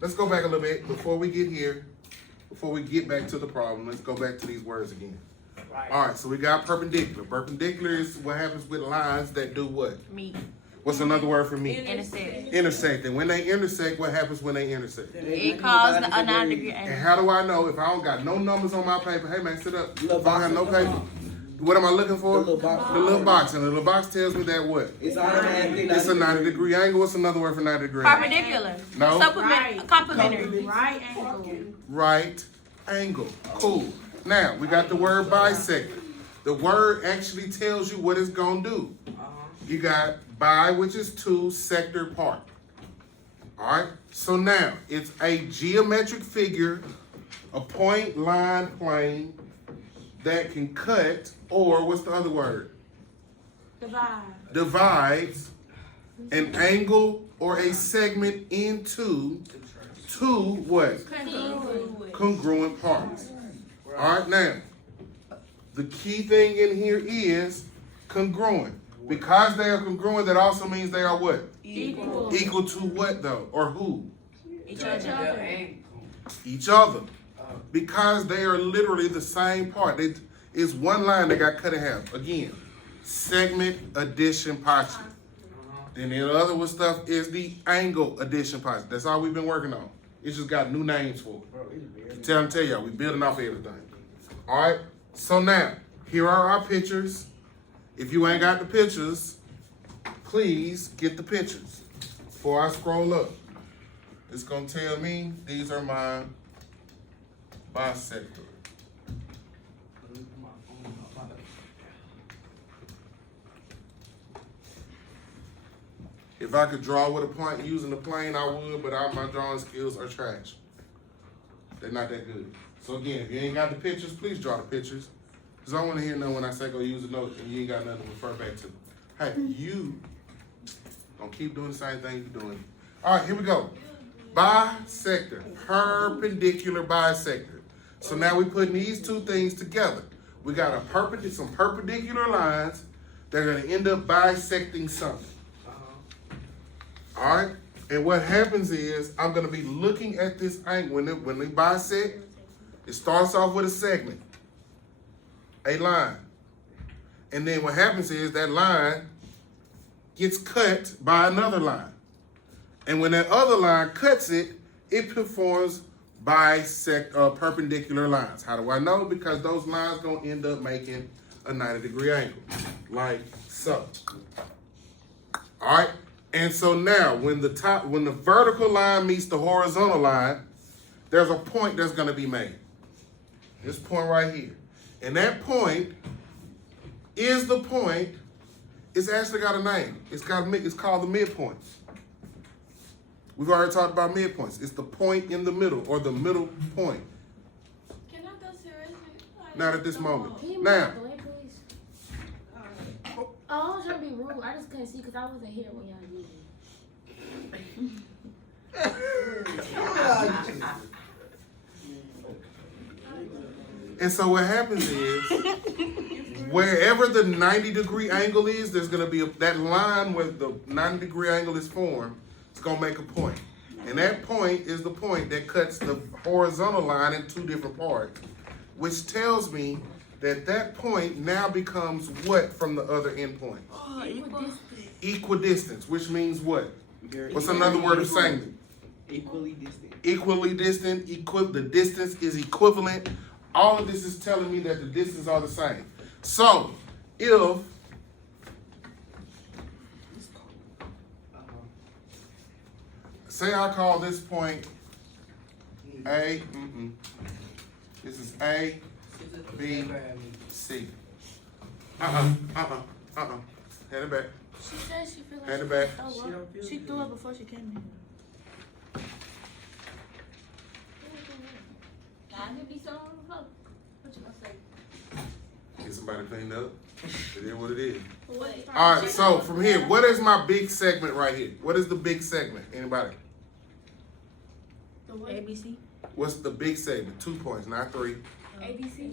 let's go back a little bit before we get here. Before we get back to the problem, let's go back to these words again. Right. All right, so we got perpendicular. Perpendicular is what happens with lines that do what? Meet. What's another word for meet? Intersect. Intersect. And when they intersect, what happens when they intersect? It causes a 90-degree And angle. how do I know if I don't got no numbers on my paper? Hey man, sit up. Little If I don't have no box. paper, what am I looking for? The little box. The little box. And the little box tells me that what? It's automatically. It's a 90-degree angle. What's another word for 90-degree angle? Perpendicular. No. Complementary. Right angle. Right angle. Cool. Now, we got the word bisector. The word actually tells you what it's going to do. You got bi, which is two, sector, part. All right? So now, it's a geometric figure, a point, line, plane, that can cut, or what's the other word? Divides an angle or a segment into two what? Congruent parts. All right, now, the key thing in here is congruent. Because they are congruent, that also means they are what? Equal. Equal to what though? Or who? Each other. Each other. Because they are literally the same part. It's one line that got cut in half. Again, segment, addition, posture. Then the other stuff is the angle, addition, posture. That's all we've been working on. It's just got new names for it. Tell y'all, we building off everything. All right. So now, here are our pictures. If you ain't got the pictures, please get the pictures. Before I scroll up, it's gonna tell me these are my bisector. If I could draw with a plane, using a plane, I would, but my drawing skills are trash. They're not that good. So again, if you ain't got the pictures, please draw the pictures. Because I want to hear no when I say go use a note and you ain't got nothing to refer back to. Hey, you gonna keep doing the same thing you're doing. All right, here we go. Bisector, perpendicular bisector. So now we're putting these two things together. We got some perpendicular lines that are gonna end up bisecting something. All right, and what happens is I'm gonna be looking at this angle when they bisect. It starts off with a segment, a line, and then what happens is that line gets cut by another line, and when that other line cuts it, it performs perpendicular lines. How do I know? Because those lines gonna end up making a 90-degree angle, like so. All right. And so now, when the vertical line meets the horizontal line, there's a point that's going to be made. This point right here. And that point is the point. It's actually got a name. It's called the midpoint. We've already talked about midpoints. It's the point in the middle, or the middle point. Can I go seriously? Not at this moment. Can you Now, move the way, please? Oh, I was trying to be rude. I just couldn't see because I wasn't here when y'all did it. and so what happens is, wherever the 90-degree angle is, there's going to be that line where the 90-degree angle is formed. It's going to make a point. And that point is the point that cuts the horizontal line in two different parts, which tells me that that point now becomes what from the other end point? Equidistance, which means what? What's another word of saying? Equally distant. Equally distant, the distance is equivalent. All of this is telling me that the distances are the same. So, if say I call this point A, this is A, B, C. Hand it back. She said she feel like Hand she it back. threw up. She threw up before she came in. I could be so on the floor. What you gonna say? Get somebody cleaned up. It is what it is. What? All right, so from here, what is my big segment right here? What is the big segment? Anybody? ABC. What's the big segment? 2 points, not 3. ABC.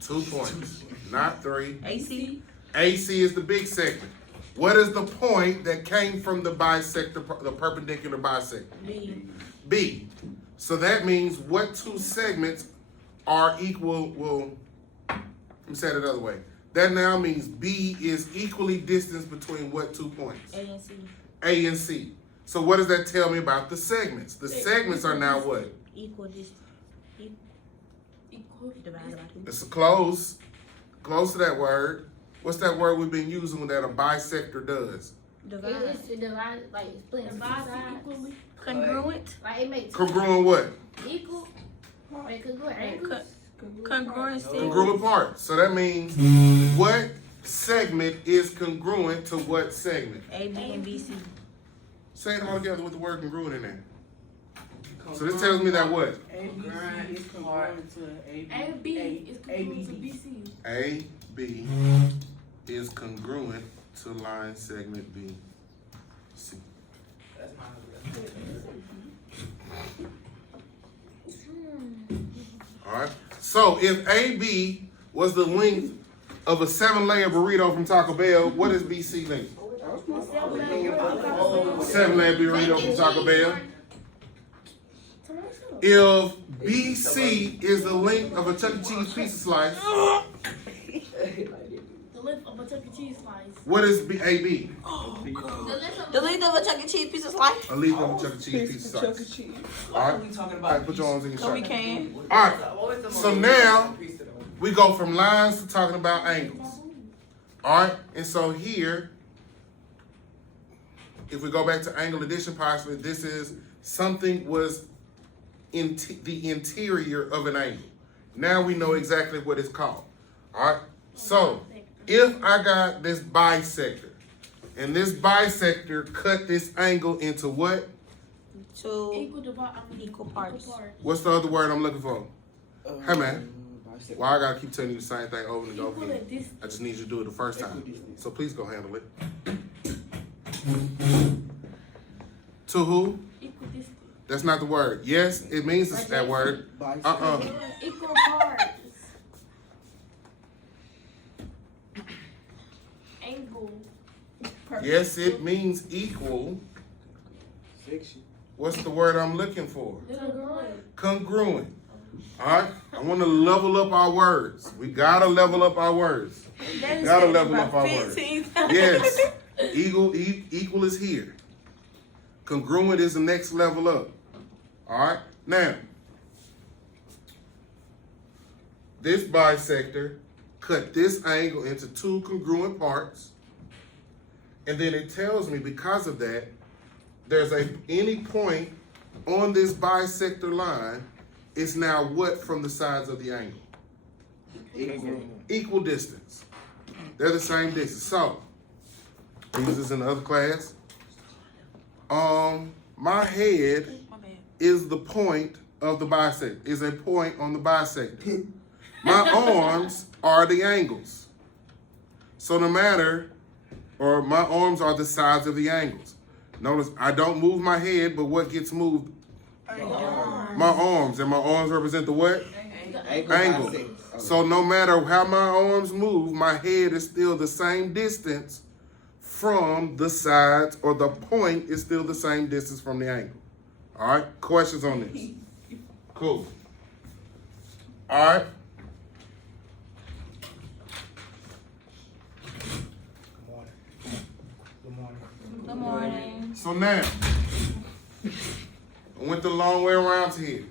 2 points, not 3. AC. AC is the big segment. What is the point that came from the bisector, the perpendicular bisector? B. B. So that means what two segments are equal, well, let me say it another way. That now means B is equally distanced between what 2 points? A and C. A and C. So what does that tell me about the segments? The segments are now what? Equal distance. Equal. Divided by 2. It's close to that word. What's that word we've been using that a bisector does? Divide. It's divided, like split into two Divide sides. equally. Congruent. Like it makes Congruent what? equal. Like congruent angles. Congruency. Congruent parts. So that means what segment is congruent to what segment? A, B, and B, C. Say it all together with the word congruent in there. So this tells me that what? ABC is congruent to AB is congruent to BC. A, B is congruent to line segment B, C. That's my All right. So if AB was the length of a 7-layer burrito from Taco Bell, what is BC length? 7-layer burrito from Taco Bell. If BC is the length of a Chuck E. Cheese pizza slice, The length of a Chuck E. Cheese slice. what is AB? The length of a Chuck E. Cheese piece of slice. A length of a Chuck E. Cheese pizza slice. All right. we talking All right, about. put your arms in your So we shirt. can. All right. So now we go from lines to talking about angles. All right. And so here, if we go back to angle addition postulate, this is something was in the interior of an angle. Now we know exactly what it's called. All right. So if I got this bisector, and this bisector cut this angle into what? Two Equal parts. What's the other word I'm looking for? Hey man, why I gotta keep telling you the same thing over and over Equal again? at this. I just need you to do it the first time. So please go handle it. To who? Equal distance. That's not the word. Yes, it means it's that word. Equal parts. Angle. Yes, it means equal. Section. What's the word I'm looking for? Congruent. Congruent. All right. I want to level up our words. We gotta level up our words. Gotta level up our words. Yes. Equal is here. Congruent is the next level up. All right. Now, this bisector cut this angle into 2 congruent parts, and then it tells me because of that, there's any point on this bisector line is now what from the sides of the angle? Equal distance. They're the same distance. So, we use this in the other class. My head is the point of the bisector, is a point on the bisector. My arms are the angles. So no matter, or my arms are the sides of the angles. Notice I don't move my head, but what gets moved? My arms. And my arms represent the what? Angle. So no matter how my arms move, my head is still the same distance from the sides, or the point is still the same distance from the angle. All right? Questions on this? Cool. All right. Good morning. So now, I went the long way around to here.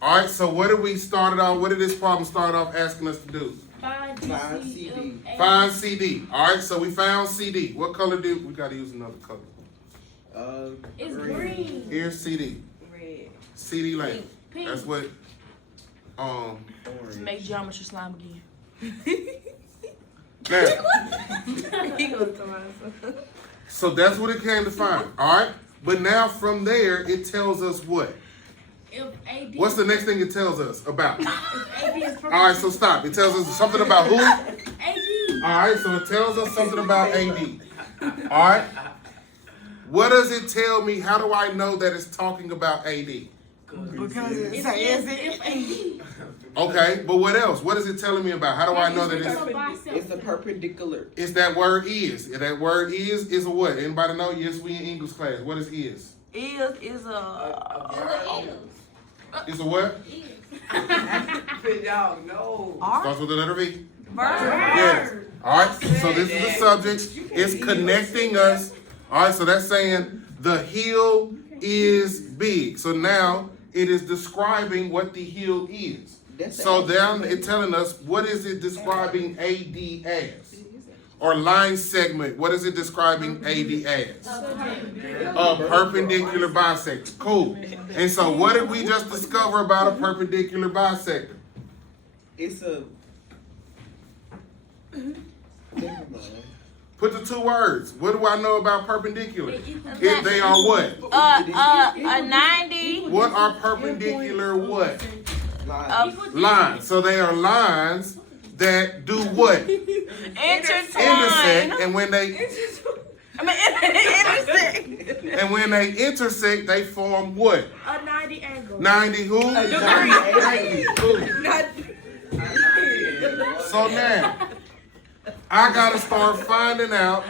All right, so what did we started off, what did this problem start off asking us to do? Find Find DC. CD. Find CD. All right, so we found CD. What color did, we gotta use another color. It's green. Here's CD. Red. CD lamp. Pink. That's what, To make geometry slime again. now, He goes to my so that's what it came to find. All right, but now from there, it tells us what? If AD. What's the next thing it tells us about? If AD is perfect. All right, so stop. It tells us something about who? AD. All right, so it tells us something about AD. All right. What does it tell me? How do I know that it's talking about AD? Because it It's says if it. AD. Okay, but what else? What is it telling me about? How do I know that It's a perpendicular. it's that word is? And that word is a what? Anybody know? Yes, we in English class. What is is? Is a It's a what? Y'all know. R. Starts with the letter V. Verb. Yes. All right. So this is the subject. It's connecting us. All right. So that's saying the hill is big. So now it is describing what the hill is. So down it's telling us what is it describing AD as? Or line segment, what is it describing AD as? A perpendicular bisector. Cool. And so what did we just discover about a perpendicular bisector? It's a. Put the two words. What do I know about perpendicular? If they are what? A 90. What are perpendicular what? Line. Lines. So they are lines that do what? Intertwine. Intersect. And when they intersect. and when they intersect, they form what? A 90 angle. 90 who? So now, I gotta start finding out,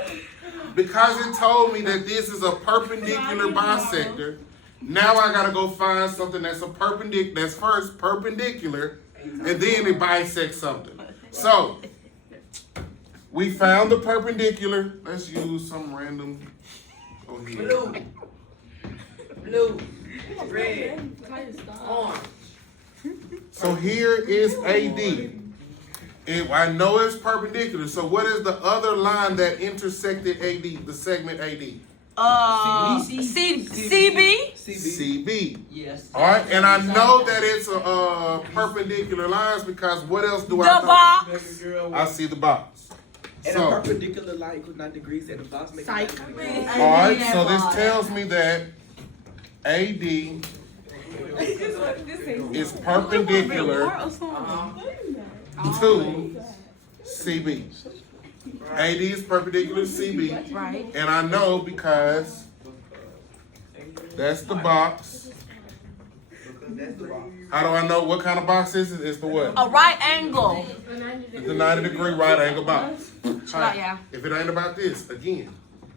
because it told me that this is a perpendicular bisector. Now I gotta go find something that's a perpendicular, that's first perpendicular, and then it bisects something. So, we found the perpendicular. Let's use some random over here. Blue. Red. Orange. So here is AD. And I know it's perpendicular. So what is the other line that intersected AD, the segment AD? CB. CB. Yes. All right, and I know that it's a perpendicular lines because what else do The I know? box. I see the box. And a So, perpendicular line equals 90 degrees, and the box makes 90 degrees. all right, so this tells me that AD is perpendicular to CB. AD is perpendicular to CB. Right. And I know because that's the box. That's the box. How do I know what kind of box is it? It's the what? A right angle. It's the 90-degree right angle box. Right, yeah. If it ain't about this, again,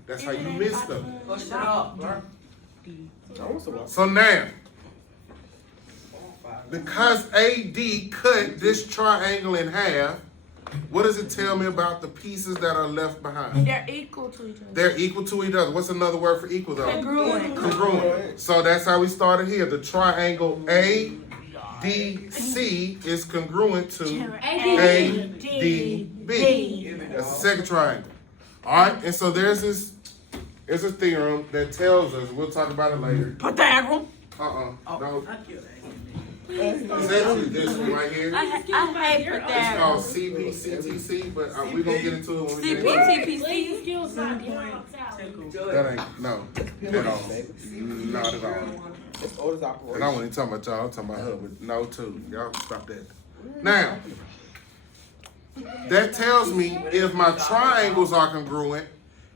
that's how you miss stuff. Push it up, bro. So now, because AD cut this triangle in half, what does it tell me about the pieces that are left behind? They're equal to each other. They're equal to each other. What's another word for equal though? Congruent. Congruent. So that's how we started here. The triangle ADC is congruent to ADB. That's the second triangle. All right, and so there's a theorem that tells us, we'll talk about it later. Pythagoras. No. It's actually this one right here. I hate It's called Pythagoras. CPCTC, but we're going to get into it when we get into it. CPTPC. That ain't, no, at all. Not at all. It's old as And I operation. wasn't even talking about y'all, I'm talking about her, but no too. Y'all stop that. Now, that tells me if my triangles are congruent,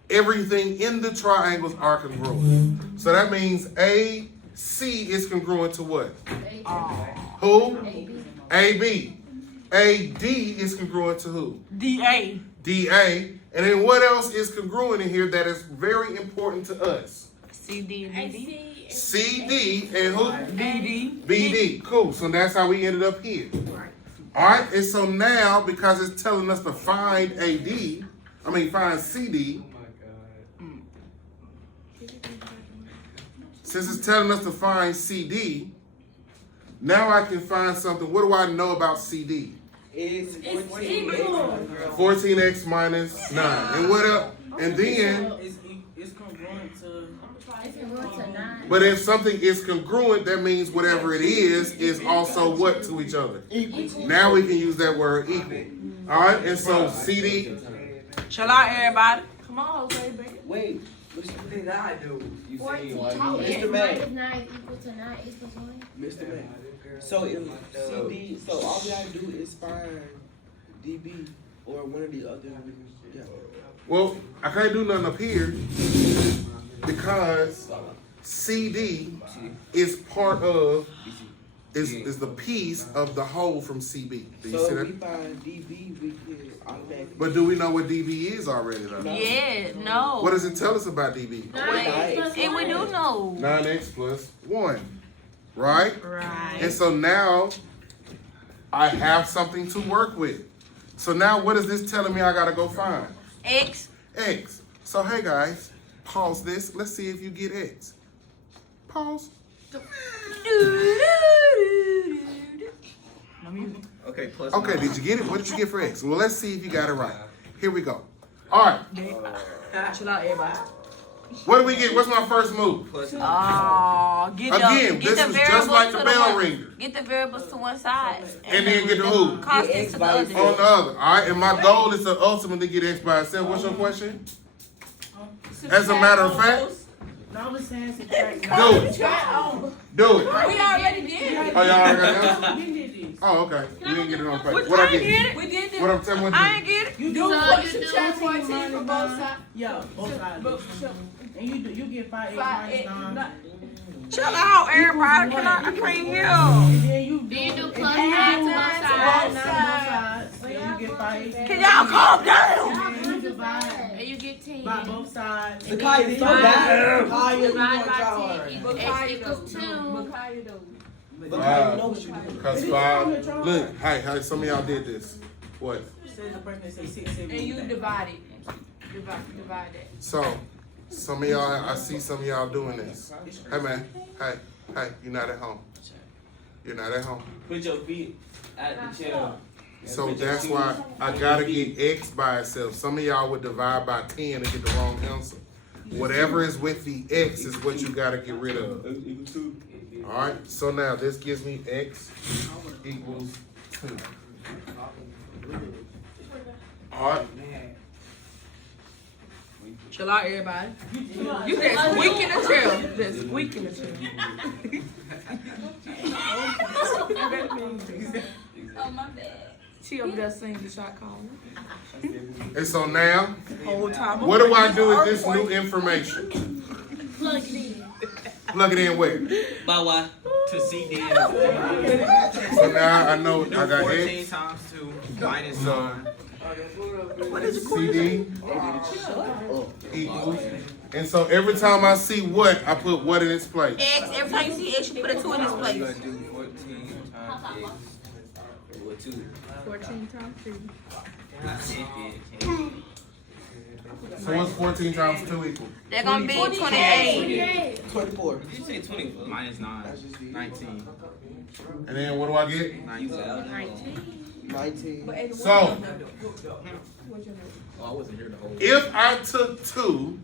everything in the triangles are congruent. So that means AC is congruent to what? Who? AB. AD is congruent to who? DA. DA. And then what else is congruent in here that is very important to us? CD and DD. CD and who? BD. BD. Cool. So that's how we ended up here. All right. And so now, because it's telling us to find find CD. Since it's telling us to find CD, now I can find something. What do I know about CD? It's equal. 14x minus 9. And what up? And then, It's congruent to. but if something is congruent, that means whatever it is also what to each other? Now we can use that word equal. All right, and so CD. Shall I, everybody? Come on, baby. Wait, what's the thing that I do? You say Mr. Mr. Man. Minus 9 is equal to 9 is the 1. Mr. Man. So if CD, so all we gotta do is find DB or one of the other. Yeah. Well, I can't do nothing up here because CD is part of is the piece of the whole from CB. Do you So see if we that? find DB, we could automatically. But do we know what DB is already though? Yeah, no. What does it tell us about DB? And we do know. 9x plus 1, right? Right. And so now I have something to work with. So now what is this telling me I gotta go find? X. X. So hey guys, pause this. Let's see if you get X. Pause. Okay, plus. Okay, did you get it? What did you get for X? Well, let's see if you got it right. Here we go. All right. Chill out, everybody. What do we get? What's my first move? Plus. Oh, get Again, get this the is variables just like to the bell one. ringer. Get the variables to one side. And then get the who? Constants to the other. On the other. All right. And my goal is to ultimately get X by itself. What's your question? As a matter of fact, No, I'm saying subtract. do it. Do it. We already did it. Oh, y'all already got the answer? We did this. Oh, okay. You didn't get it on paper. What I get? We did this. What I'm telling you? I ain't get it. You do So what? you do Subtract 14 14 for from both both sides. Yeah, both sides. And you get 5x minus 9. Chill out, everybody. I can't hear. And then you Do you do and plus then you nine do to both plus sides? 9 to both sides. So you get 5x. Can y'all calm down? And then you divide And you get 10. by both sides. The Kai is so bad. Kai, you Divide want by to 10 equals X equals 2. But Kai, you know what you do. Because 5. Look, hey, some of y'all did this. What? Say the person that say 6, 7. And you divide it. Divide it. So, some of y'all, I see some of y'all doing this. Hey, man. Hey, you're not at home. You're not at home. Put your feet at the chair. So that's why I gotta get X by itself. Some of y'all would divide by 10 and get the wrong answer. Whatever is with the X is what you gotta get rid of. Alright, so now this gives me X equals 2. Alright, Chill out, everybody. You just squeak in the chair. Just squeak in the chair. Oh, my bad. She over there singing the shot caller. and so now, Whole time. what do I do with this new information? Plug it in. Plug it in where? By what? To CD. So now I know I got 14 X, times 2 minus 9. CD equals, and so every time I see what, I put what in its place. X. Every time you see X, you put a 2 in its You place. gotta do 14 times X. Or 2. 14 times 2. So what's 14 times 2 equal? They're gonna be 28. 24. Did you say 20? Minus 9. 19. And then what do I get? 19. 19. So, Oh, I wasn't here the whole if I took 2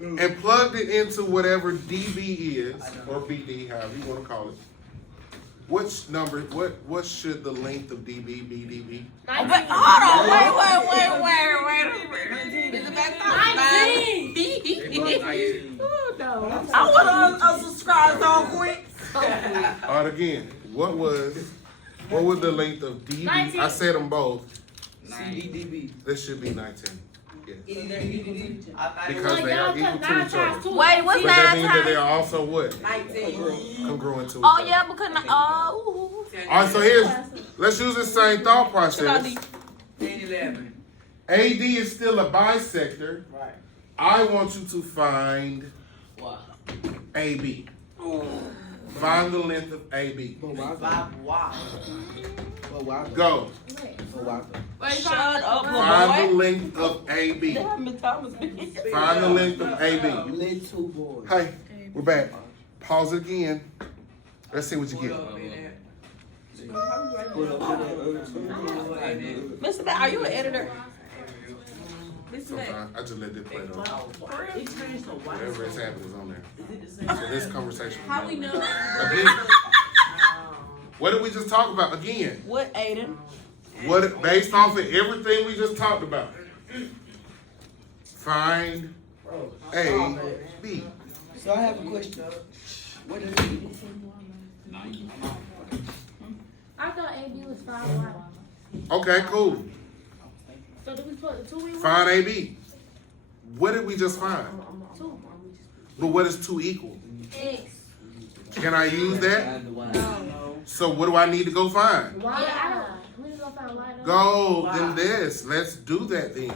and plugged it into whatever DB is, or BD, however you want to call it, which number, what should the length of DB be, DB? But hold on, wait. Is it back to 19? I want to unsubscribe so quick. All right, again, what was the length of DB? 19. I said them both. CDDB. This should be 19. Yes. Because Well, they y'all are equal took to 9 each other. times 2. Wait, what's But that 9 means that they times? are also what? 19. Congruent to each Oh other. yeah, because All right, so let's use the same thought process. 10, 11. AD is still a bisector. Right. I want you to find AB. Find the length of AB. But why? But why? Go. But why? Shut up, Find the boy. length of AB. Find the length of AB. Little boy. Hey, we're back. Pause it again. Let's see what you get. Mr. Matt, are you an editor? Sometimes I just let this play though. It changed to white. Whatever is happening is on there. So this conversation. How we know? Again. What did we just talk about again? What, Aiden? What based off of everything we just talked about? Find A, B. So I have a question. What does it mean? I thought AB was 5Y. Okay, cool. So do we put the 2 in? Find AB. What did we just find? 2. But what is 2 equal? X. Can I use that? So what do I need to go find? Why? I don't. We just gonna find why. Go in this. Let's do that then.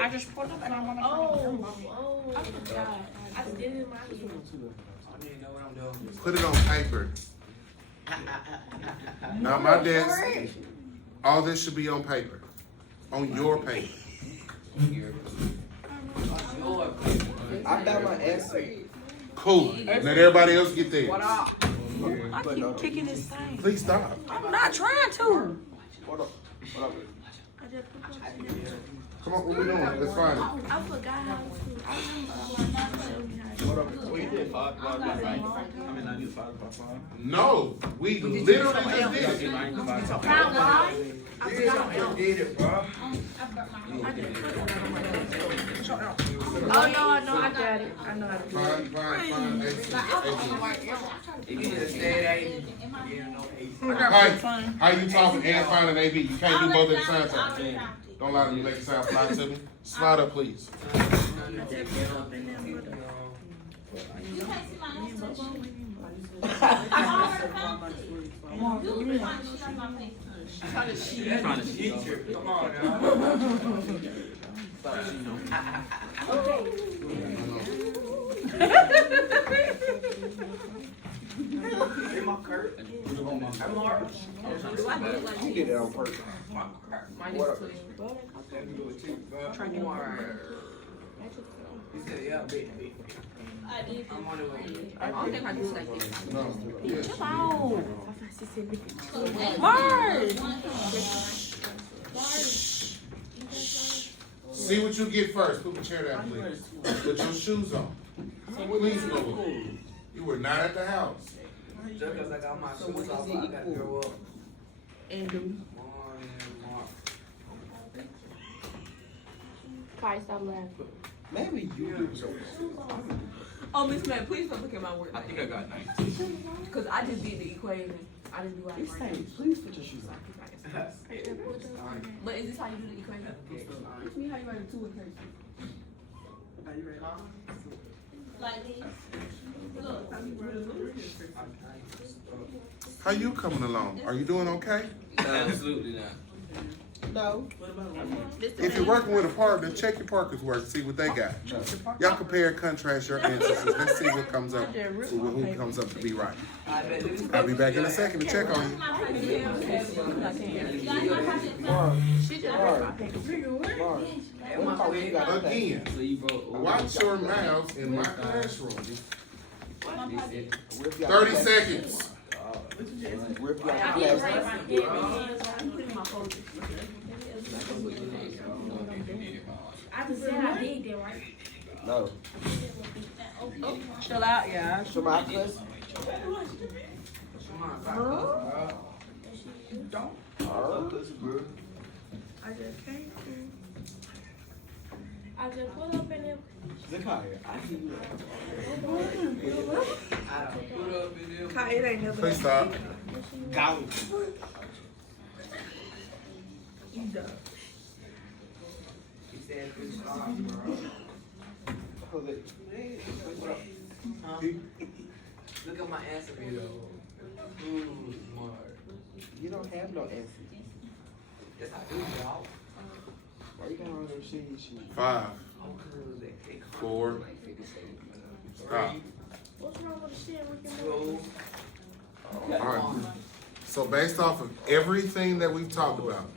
I just pulled up and I want to Oh, I forgot. I did it in my I don't even know what I'm doing. Put it on paper. Now my desk, all this should be on paper. On your paper. I got my answer. Cool. Let everybody else get theirs. I keep kicking this thing. Please stop. I'm not trying to. Hold up. Come on, what we doing? Let's find it. I forgot how to. I We did 5 o'clock by 5. I mean, I do 5 by 5. No, we literally just did it. Found why? I did it, bro. Oh no, I know, I got it. I know how to do it. Fine. You can just stay there. Hi, how you talking and finding AB? You can't do both at the same time. Don't allow them to make it sound fly to me. Slide up, please. Trying to cheat you. Come on now. Hey, my Kurt. You did it on purpose. He said, yeah, baby. I'm on the way. I don't think I do like this. No. Yes. Chill out. Mars. See what you get first. Put the chair down, please. Put your shoes on. Please go. You were not at the house. Just because I got my shoes off, I got to grow up. And do. Kai, stop laughing. Maybe you do so. Oh, Miss Matt, please don't look at my work. I think I got 19. Because I just did the equation. I just do it right. Please put your shoes on. But is this how you do the equation? Teach me how you write a 2 equation. Are you ready? Like this. How you coming along? Are you doing okay? Absolutely not. No. If you're working with a partner, check your partner's work, see what they got. Y'all compare and contrast your answers. Let's see what comes up, who comes up to be right. I'll be back in a second to check on you. Again, watch your mouth in my classroom. 30 seconds. Rip your I just said I did that, right? No. Chill out, yeah. Show my class. I just can't. I just pull up in there. Zakaya, I see you. Kai, it ain't never. Please stop. Go. He said, good job, bro. Look at my answer video. Ooh, smart. You don't have no answer. Yes, I do, y'all. Why you got all them shit? 5, Oh, cause they 4, stop. What's wrong with the shit? All right. So based off of everything that we've talked about,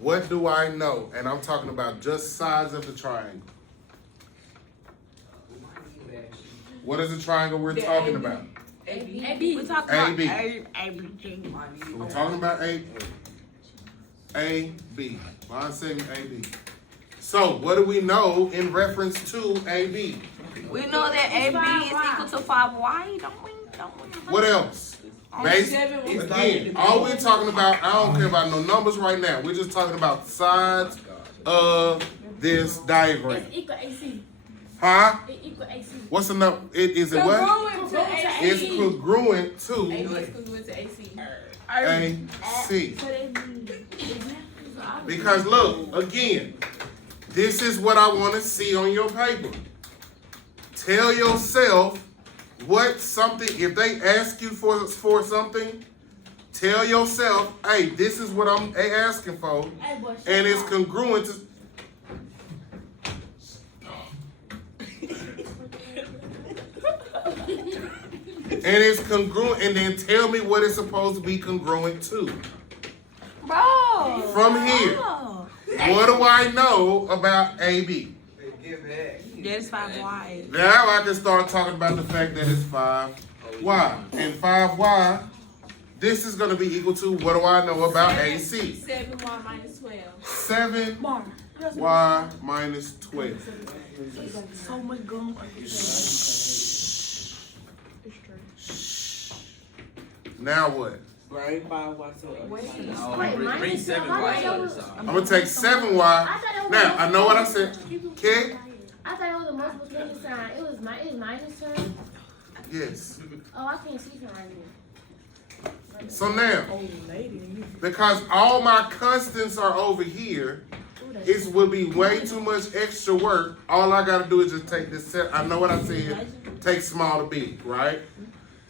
what do I know? And I'm talking about just sides of the triangle. What is the triangle we're talking about? AB. We're talking about AB. everything. We're talking about AB. Line segment AB. So what do we know in reference to AB? We know that AB is equal to 5y, don't we? What else? Base, again, all we're talking about, I don't care about no numbers right now. We're just talking about sides of this diagram. It's equal AC. Huh? It equal AC. What's the number? Is it what? Congruent to AC. It's congruent AB to is congruent to AC. AC. So they mean. Because look, again, this is what I want to see on your paper. Tell yourself what something, if they ask you for something, Tell yourself, hey, this is what I'm asking for, Hey, boy, shut and it's up. congruent to. And it's congruent, and then tell me what it's supposed to be congruent to. Bro. From here, Oh. what do I know about AB? That's 5Y. Now I can start talking about the fact that it's 5Y. And 5Y, this is going to be equal to what do I know about AC? 7Y minus 12. 7Y minus 12. So much gum. Now what? Right, 5Y to Wait, minus 7. I'm going to take 7Y. Now, I know what I said. Okay? I thought it was a multiple thing sign. It was minus term. Yes. Oh, I can't see from right here. So now, because all my constants are over here, it would be way too much extra work. All I got to do is just take this set. I know what I said. Take small to big, right?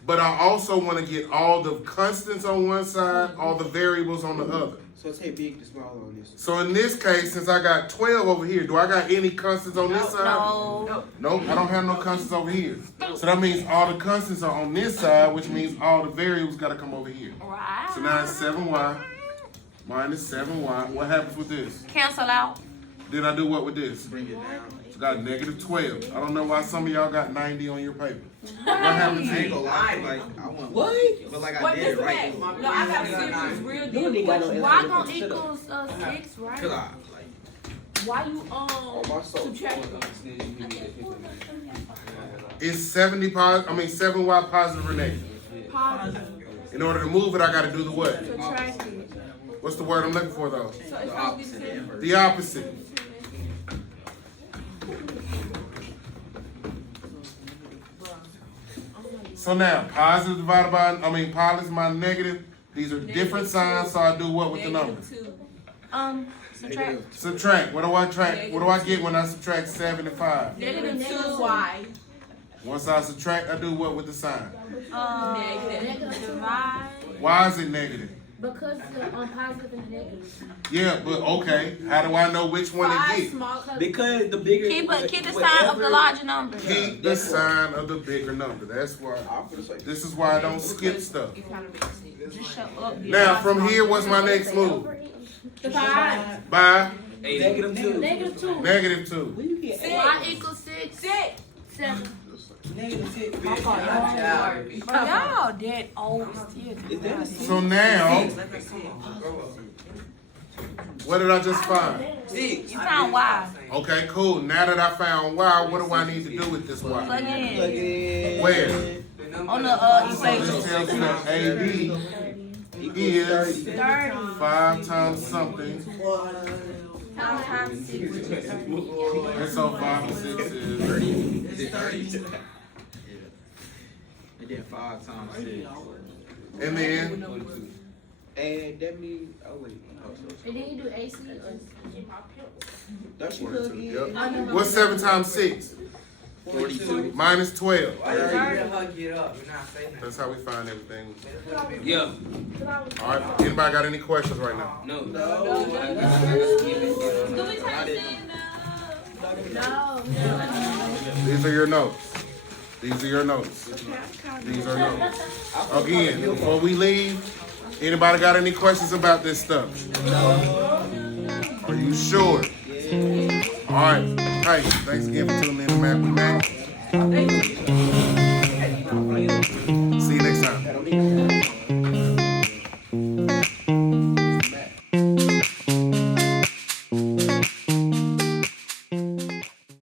But I also want to get all the constants on one side, all the variables on the other. So take big to small on this. So in this case, since I got 12 over here, do I got any constants on this side? No. Nope, I don't have no constants over here. So that means all the constants are on this side, which means all the variables got to come over here. Right. So now it's 7Y minus 7Y. What happens with this? Cancel out. Then I do what with this? Bring it down. So got a negative 12. I don't know why some of y'all got 90 on your paper. What happens here? What? But like I did it right. No, I got serious real deal. Y gonna equals 6, right? Why you subtract? It's 7Y positive or negative. Positive. In order to move it, I got to do the what? Subtract it. What's the word I'm looking for though? So it's gonna be 7. The opposite. So now, positive divided by, positive minus negative. These are different signs, so I do what with the number? Subtract. Subtract. What do I track? What do I get when I subtract 7 and 5? Negative 2Y. Once I subtract, I do what with the sign? Negative. Divide. Why is it negative? Because the positive and the negative. Yeah, but okay. How do I know which one to 5 get? small. Because the bigger. Keep the sign of the larger number. Keep the sign of the bigger number. That's why. This is why I don't skip stuff. Just shut up. Now, from here, what's my next move? 5. By Negative 2. Negative 2. negative 2. Y equals 6. 7. Negative 6. Y'all dead old still. So now, what did I just find? You found Y. Okay, cool. Now that I found Y, what do I need to do with this Plug Y? in. Where? On the It equation. tells me that AB is 30. 5 times something. 5 times 6. And so 5 and 6 is 30. And then 5 times 6. and then And that means, oh wait. And then you do AC or Don't you plug in? yep. What's 7 times 6? 42. Minus 12. Get up. That's how we find everything. Yeah. All right. Anybody got any questions right now? No. Do we turn this in? no. These are your notes. These are your notes. These are notes. Again, before we leave, anybody got any questions about this stuff? Are you sure? All right. Hey, thanks again for tuning in, man. We back.